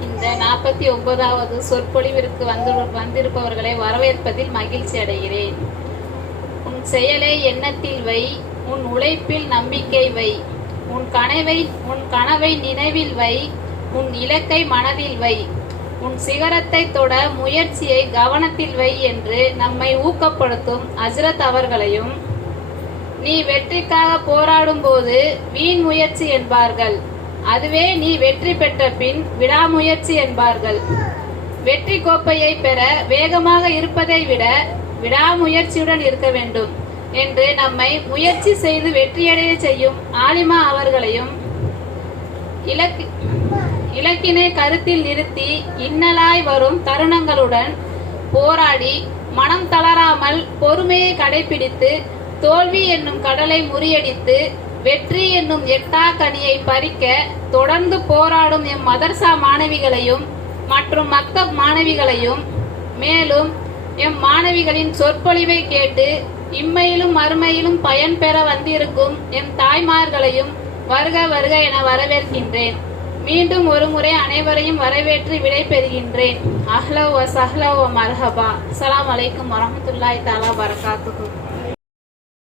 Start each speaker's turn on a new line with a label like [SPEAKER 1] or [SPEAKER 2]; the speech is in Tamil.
[SPEAKER 1] இந்த நாற்பத்தி ஒன்பதாவது சொற்பொழிவிற்கு வந்து வந்திருப்பவர்களை வரவேற்பதில் மகிழ்ச்சி அடைகிறேன். உன் செயலை எண்ணத்தில் வை உன் உழைப்பில் நம்பிக்கை வை உன் கனவை உன் கனவை நினைவில் வை உன் இலக்கை மனதில் வை உன் சிகரத்தை தொட முயற்சியை கவனத்தில் வை என்று நம்மை ஊக்கப்படுத்தும் அஜ்ரத் அவர்களையும் நீ வெற்றிக்காக போராடும் போது வீண் முயற்சி என்பார்கள். அதுவே நீ வெற்றி பெற்ற பின் விடாமுயற்சி என்பார்கள். வெற்றி கோப்பையை பெற வேகமாக இருப்பதை விட விடாமுயற்சியுடன் இருக்க வேண்டும் என்று நம்மை முயற்சி செய்து வெற்றியடைய செய்யும் ஆலிமா அவர்களையும் இலக்கு இலக்கினை கருத்தில் நிறுத்தி இன்னலாய் வரும் தருணங்களுடன் போராடி மனம் தளராமல் பொறுமையை கடைபிடித்து தோல்வி என்னும் கடலை முறியடித்து வெற்றி என்னும் எட்டா கனியை பறிக்க தொடர்ந்து போராடும் எம் மதர்சா மாணவிகளையும் மற்றும் மக்தப் மாணவிகளையும் மேலும் எம் மாணவிகளின் சொற்பொழிவை கேட்டு இம்மையிலும் மறுமையிலும் பயன் பெற வந்திருக்கும் எம் தாய்மார்களையும் வருக வருக என வரவேற்கின்றேன். மீண்டும் ஒருமுறை அனைவரையும் வரவேற்று விடை பெறுகின்றேன். அஹ்லவ் வ சஹ்லவ் மர்ஹபா. அஸ்ஸலாமு அலைக்கும் வரமத்துல்லாய் தாலா வரகாத்துஹு